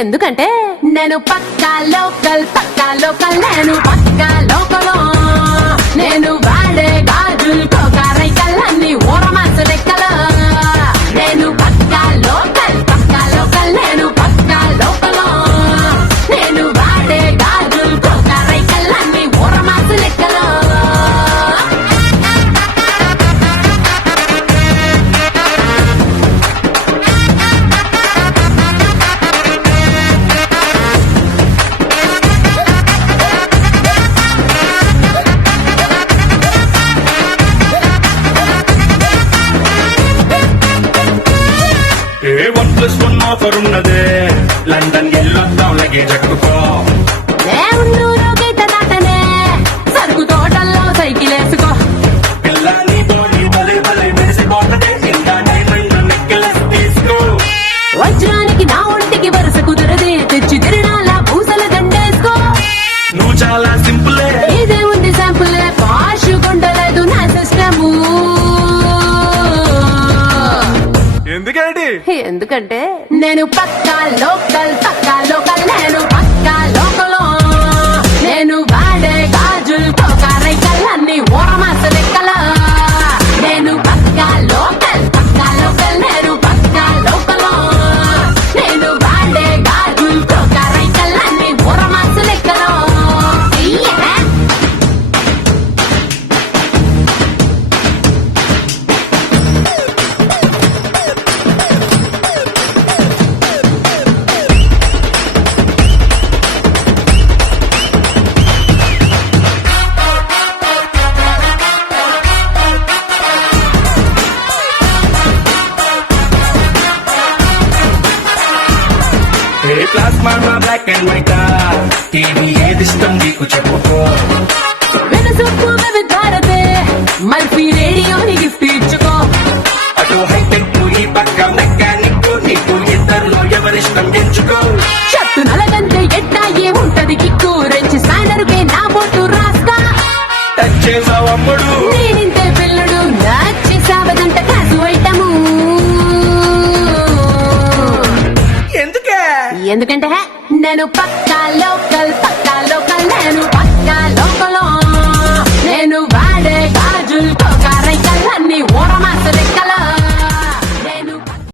ఎందుకంటే నేను పక్కా లోకల్ నేను పక్కా లోకల్ నేను వాడే గాజులు కోకారైకల్లన్నీ ఊరమాసు లెక్కలు నేను పక్కా లోకల్ నేను పక్కా లోకల్ నేను వాడే గాజులు కోకారైకల్లన్నీ ఊరమాసు లెక్కలు OnePlus1 ఆఫర్ ఉన్నదే లండన్ ఎల్లొద్దాం లగేజ్ ఎక్కుకో ఊళ్ళూరు గీత దాటనే సరుకు తోటల్లో సైకిల్ వేసుకో పిల్ల నీ బాడీ భలే భలే మెరిసిపోతదే ఇంకా డైమండ్ నెక్లెస్ తీసుకో వజ్రానికి నా ఒంటికి వరుస కుదరదే తెచ్చి తిరణాల పూసల దండేసుకో నువ్వు చాలా సింపులే ఇదే ఉంది శాంపులే పాషు కొండలేదు నా సిస్టము ఎందుకేంటి ఎందుకంటే నేను పక్కా లోకల్ నేను పక్కా లోకల్ నేను వాడే గాజులు కోకారైకల్లన్నీ ఊరమాస లెక్కల నేను పక్కా లోకల్ నేను పక్కా లోకల్ నేను వాడే గాజులు కోకారైకల్లన్నీ ఊరమాస లెక్కల plasma black and white TV ఏది ఇష్టం నీకు చెప్పుకో వెనసొప్పు భారతే మల్పి రేడియోని గిఫ్ట్ ఇచ్చుకో అటు హైటెక్ ఈ పక్క మెకానిక్ నీకు ఇద్దరులో ఎవరిష్టం ఎంచుకో షట్టు నలగంటే ఎట్టా ఏముంటది కిక్కు రెంచి సాయనరుకే నా బొట్టు రాస్తా టచ్ చేసావు అమ్ముడు నేనింతే పిల్లడు నచ్చి సావదంట కాసు ఐటము ఎందుకంటే నేను పక్కా లోకల్ నేను పక్కా లోకల్